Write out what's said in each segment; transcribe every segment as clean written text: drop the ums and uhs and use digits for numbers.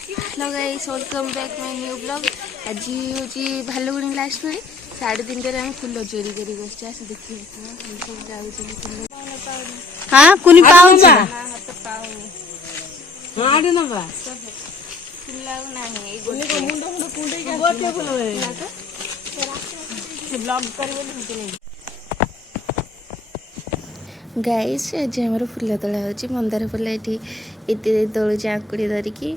Hello guys welcome back my new blog. आज होची भालुगुणी last पाली 3:30 हम फुल चोरी करी बस आस देखिए सब जाउची फुल। हां कुनी पाउछ ना मत पाउनी आडी नबा फुल नाही ए मुंड मुंड कुंडे के गोटे फुल से ब्लॉग करबो नहीं गाइस आज हमर फुल तोला होची मंदार फुल एठी इते तोळुची आकुड़ी धरिकी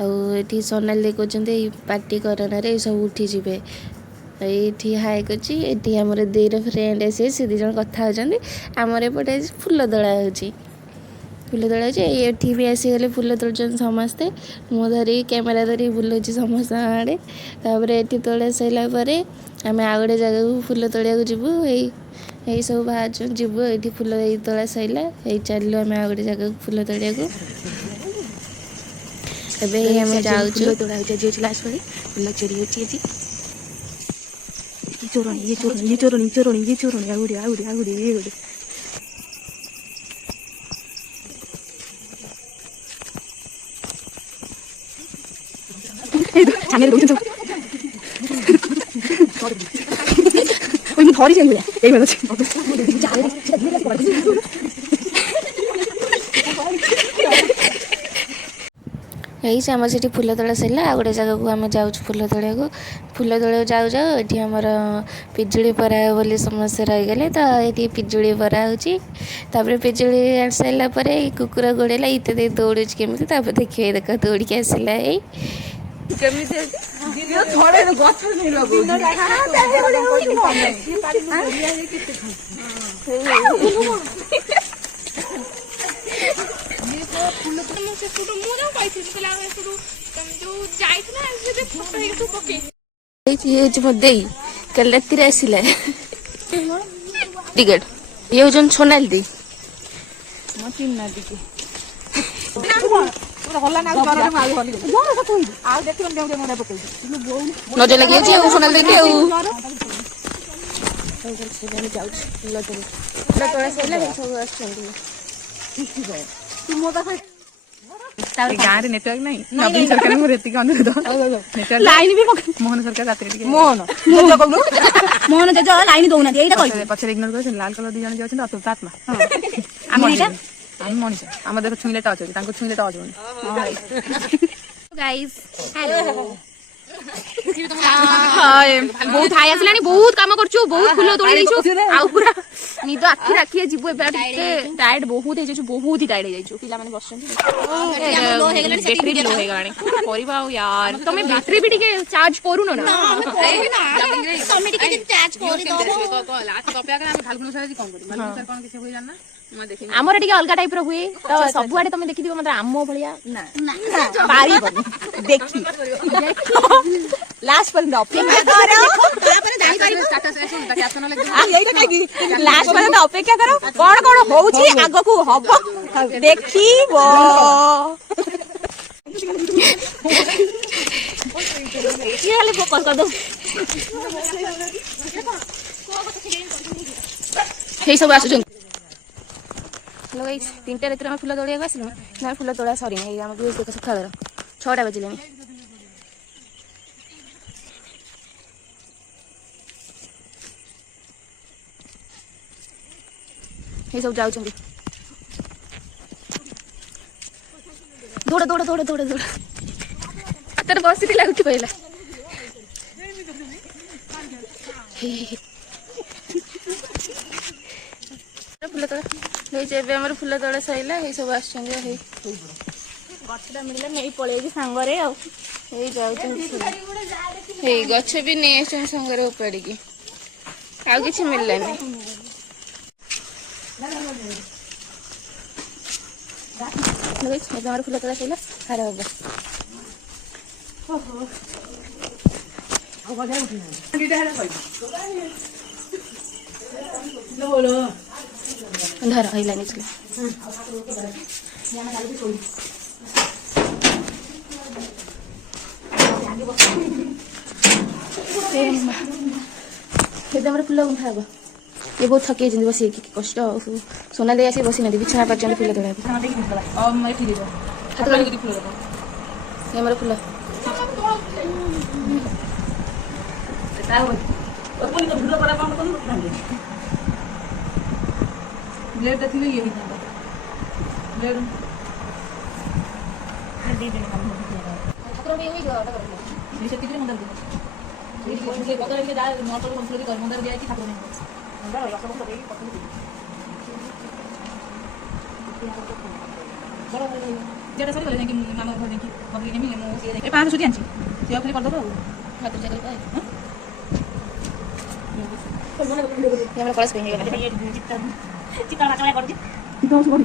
आउ सोनाली कहते पार्टी करना रे सब उठी जीवे ये हाई करछि एठी हमर देर फ्रेंड आसे से दी जन कथा होचंदी हमर एपटे फुल तोला होची फुल तोला होची एठी भी आसी गले फुल तोलचन समस्ते मो धरी कैमरा धरी बुलोची समस्त आड़े तापर एठी तोला सैला परे आमे आ गोटे जगह फुल तोड़िया जीवु यही सब बाहर जीवु ये फुल तोला सैला यही चलो आम आ गोटे जगह फुल तोड़िया एबे हमें जाउछु फुल तोड़ा होचे जे लास्ट वाली फुल चोरी होची जी चोरणी आउडी छाने दउछु ओइ मु थरी जाई एई मन अछि यही से आम से फुल तोड़ा सैला आ गोटे जगह को आम जाऊँ फुल तोड़ा जाऊ जाऊ ये आमर पिजुड़ी परा बोली समस्ते रहीगले तो ये पिजुड़ी परा होपर पिजुड़ी आनी सारा पर कुकुर गोड़ेला इत दौड़ केमी देखिए देख दौड़ी आसला यही कल राति आसला टिकेट ये हूँ सोनाली दी नजर लगे सोनाली दी गाँव रे नेटवर्क नहीं नवीन सरकार मोर एति अनुरोध लाइन भी मोहन सरकार रात रे मोहन मोहन जे लाइन दोना दे एटा कहि पछरे इग्नोर कर लाल कलर दी जण जे अछन आत्मा हम एटा हम मनीष हम देख छुइले टच होती तांको छुइले टच होनी गाइस हेलो हाय बहुत हाई आसलानी बहुत काम करछु बहुत फुल तोड़ी देछु आ पूरा निद आखि राखी जीवो टायर्ड बहुत हे बहुत ही टायर्ड हे जाइछु पिला माने बसछन लो हे गलानी बैटरी भी लो हे गलानी करबा यार तमे बैटरी भी टिके चार्ज करू न ना तमे टिके चार्ज करि दो तो लास्ट कपिया के हम फाल्गुन सर कोन करी फाल्गुन सर कोन किछ होई जानना आमर टिके अलगा टाइप रो हुए तो सब आडे तमे देखि दिबो मतलब आमो भलिया ना पारी बनी देखि लास्ट पर अपेक्षा करो तापर जाई पारिबो स्टेटस एसो कैप्शन लगे आ एइटा काकी लास्ट पर अपेक्षा करो कोन कोन होउची आगो को हबो देखिबो ये वाले फोकस कर दो हे सब आसु हेलो गाइस 3टा रात में फुल तोड़िया आसिलु ना फुल तोड़ा सरी नहीं हम देख सकाळ 6टा बजिलेनी ये सब जाऊ दौड़ दौड़ दौड़ दौड़ दौड़ तेरे बस लगुच कहला फुल तोड़ा फुल तोड़ा सैला ये सब आस गछटा मिलला नहीं पड़े सांगरे गछ भी नहीं आस सांगरे उपाड़ी आउ कि मिललानी फुल तोड़ा सैला हार धर हईलानी फुल गुंथा हे ये बहुत थके बस कष्ट सोनाली आसी बसी ना बिछा पार्टी फुल तोड़ा ये मेरा फुल ब्लेड देखिए ये ब्लेड से कितने मंदिर ये पकड़ के जा मोटर कंट्रोल कर मंदिर गया कि ठाकुर जेटा सरी बोले कि मामा घर देखि बबली ने मिले मो ए पांच सुती आंची से खाली कर दबो हाथ जगह पे ये मेरा कलश पे गला चिता नाचला कर चिता उस बड़ी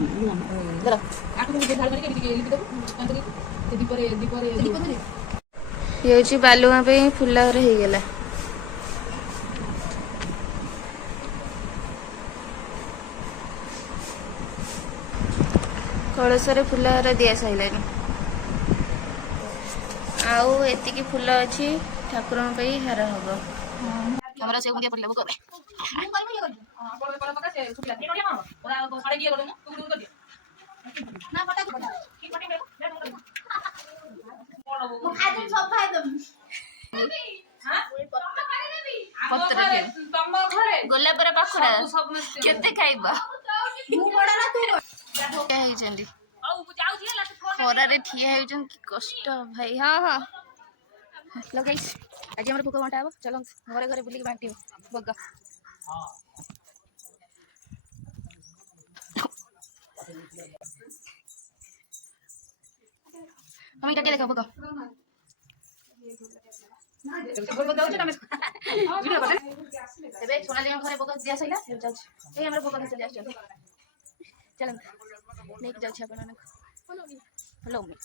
जरा आको को झाड़ करके लिखि दबो अंत के दीपरे ये होची बालुआ पे फुलावर हो गला कलशरे फुलावर दिया साइलानी आउ एतिकी फुल अच्छी ठाकुर हार हम हमारा से मुंडिया पड़ले करे गोला पर पाखुड़ा केते खाइबा खरारे ठिया होजन कि कष्ट भाई हाँ हाँ लो गाइस आज हमर भोग बांटा हबो चलो घरे घरे बुली के बांटियो भोग हम इटा देखो भोग एबे सोनाली घरे भोग दिया सैला जाउ ए हमर भोग चली आछ चलो लेके जाउ छी अपन हेलो मी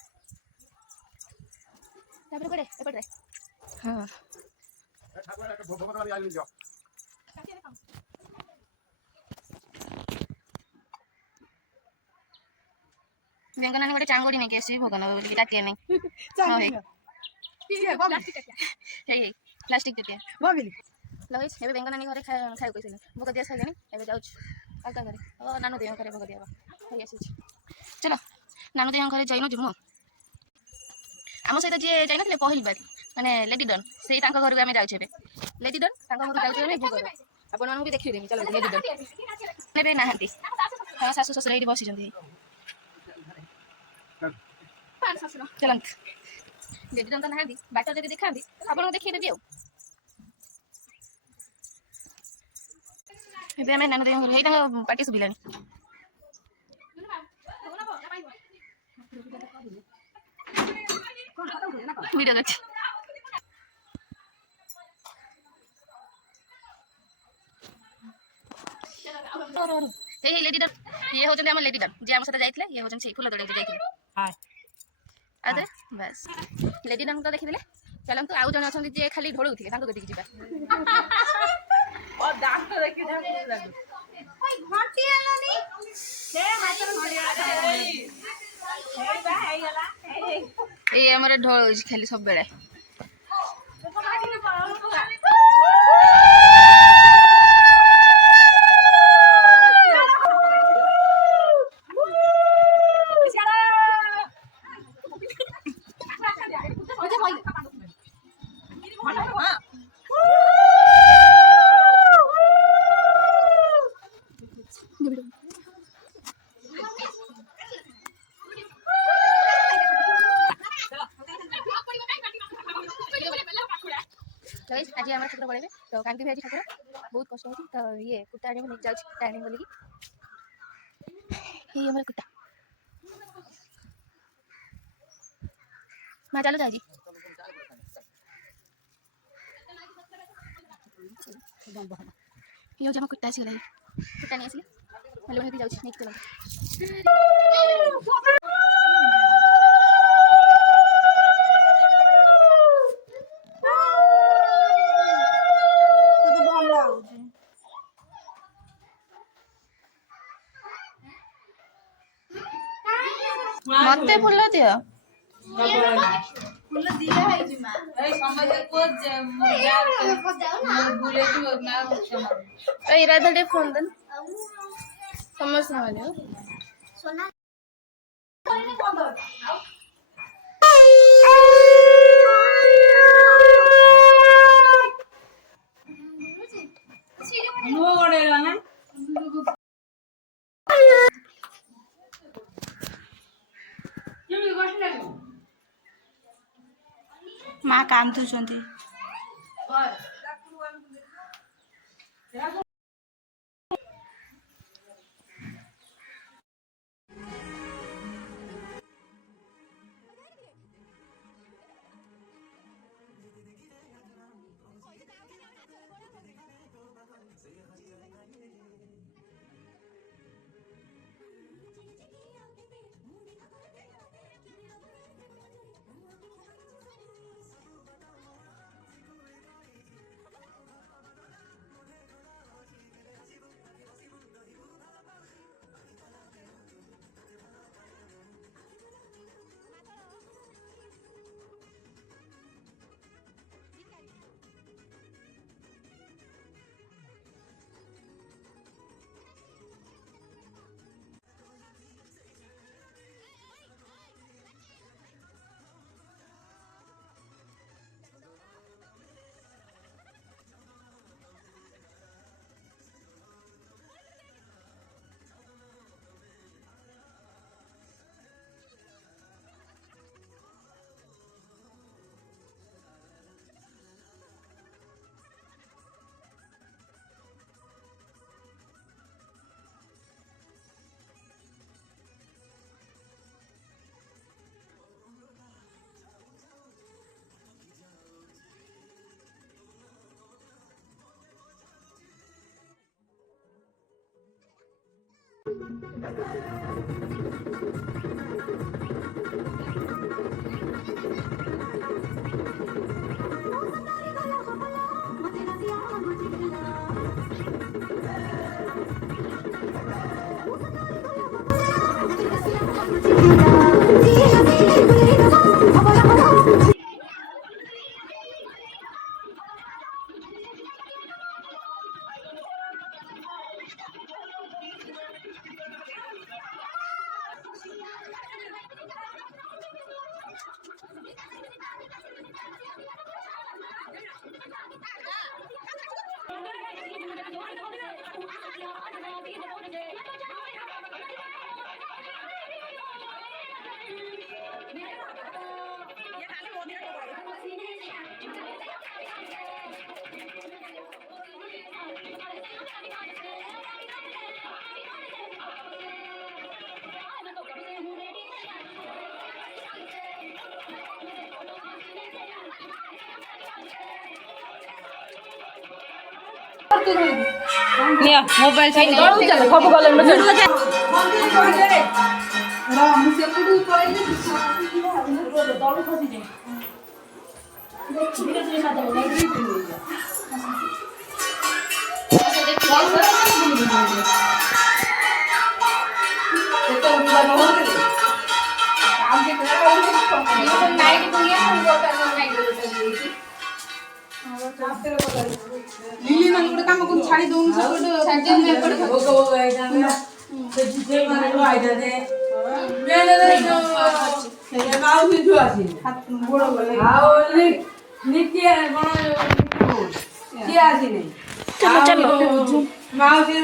तापर कोडे एपटे हां बेंगनानी गोटे चांगुड़ी नहीं केसी भोगन बोली टाटिया नहीं हां हे प्लास्टिक टाटिया बाबिली लइस एबे बेंगनानी घरे खाइ कइसनी भोग दिया सैलेनी एबे जाउ अलका करे ओ नानु देह करे भोग दिया होई आसी चलो नानु देह घरे जाइनो जुमु आम सहित जी जाइन पहली बार माने लेडी डन से घर को आम जाऊे लेडी डन घर जाऊे भोग आपण मानू भी देखिदेमी चलो लेडी डन ने ना हाँ शाशु शशुर ये बसी चलत लेडी डन तो ना बाट जब देखा आप देखीदेवी आम नानु देह पार्टी शुभिला वीडियो कर लेडी डन ये होचंदी हम लेडी डन जे हम साथे जाइतले ये होचन से फूल तोड़े जाइतले हां आदे बस लेडी डन तो देखिदेले चलन तो आउ जण अछंदी जे खाली ढोळुथिले तांको गति जिबा और दांत तो देखि जा ओइ घंटी आलोनी से हातर घंटी आला ए हमरे ढोळ खाली सब बेले आज आम ठाकुर पड़े तो कांदी भी आज ठाकुर बहुत कष्ट हो तो ये कुटा आने नहीं जाऊँ कुटा आने बोलिकी ये हमारे कुटा माँ चलो जाजी ये जमा कुटा आसी गला कुटा नहीं आसी हेलो मैं जाऊँ नहीं चलो मते फुल दियो फुल दिया है जी मां ए समझ को यार बोले कि ना ए राधा दे फोन दन समझ ना आले सोना माँ कांदुचंती मोबाइल सब लिली मन गुड काम कोण छाडी देऊन सगळं छाडी मी पडत होतो आयदा त्याची जे मारलो आयदा ते मेले गाव मी जुआसी हात गोड बोले हाव नित्य कोण की आसी नाही चलो चलो मावशी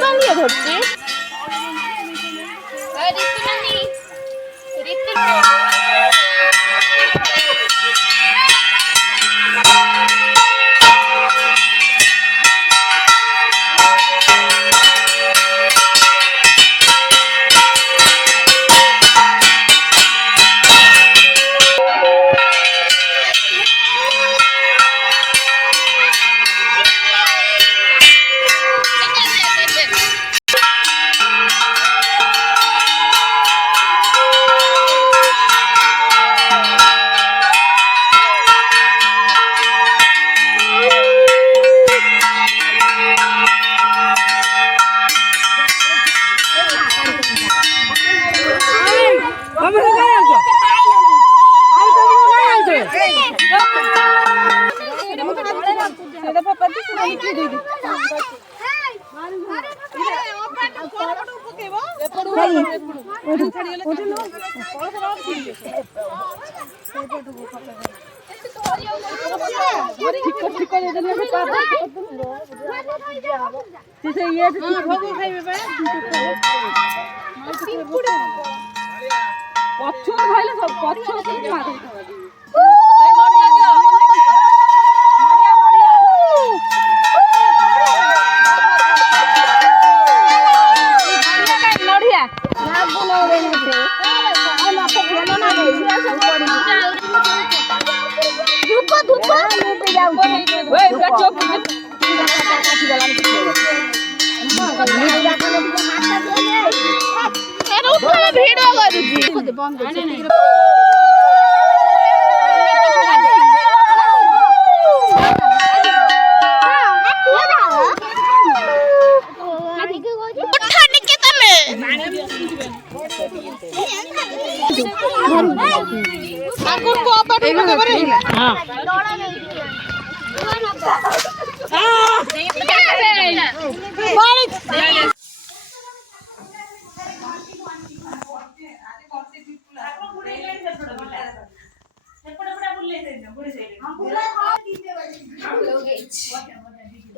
ପାଇଁ ଇଏ ଧରୁଛି ରିତୁ ନାନୀ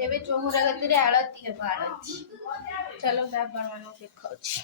ଏବେ ଚଉରା ଗତିରେ ଆଳତି ହେବ ଆଳତି ଚାଲ ଆପଣ ମାନଙ୍କୁ ଦେଖାଉଛି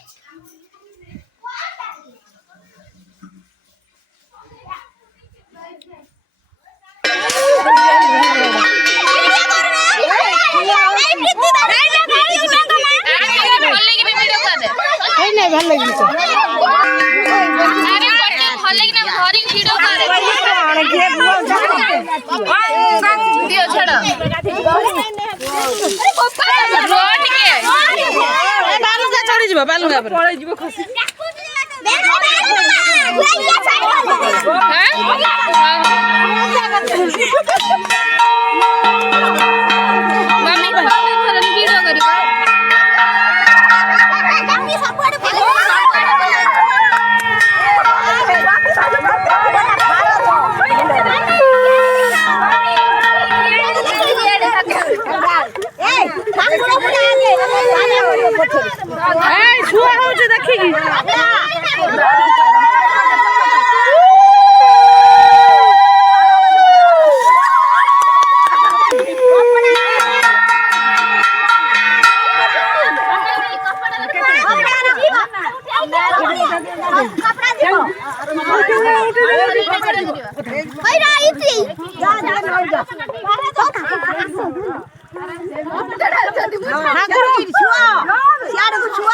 ଠାକୁର ଛୁଆ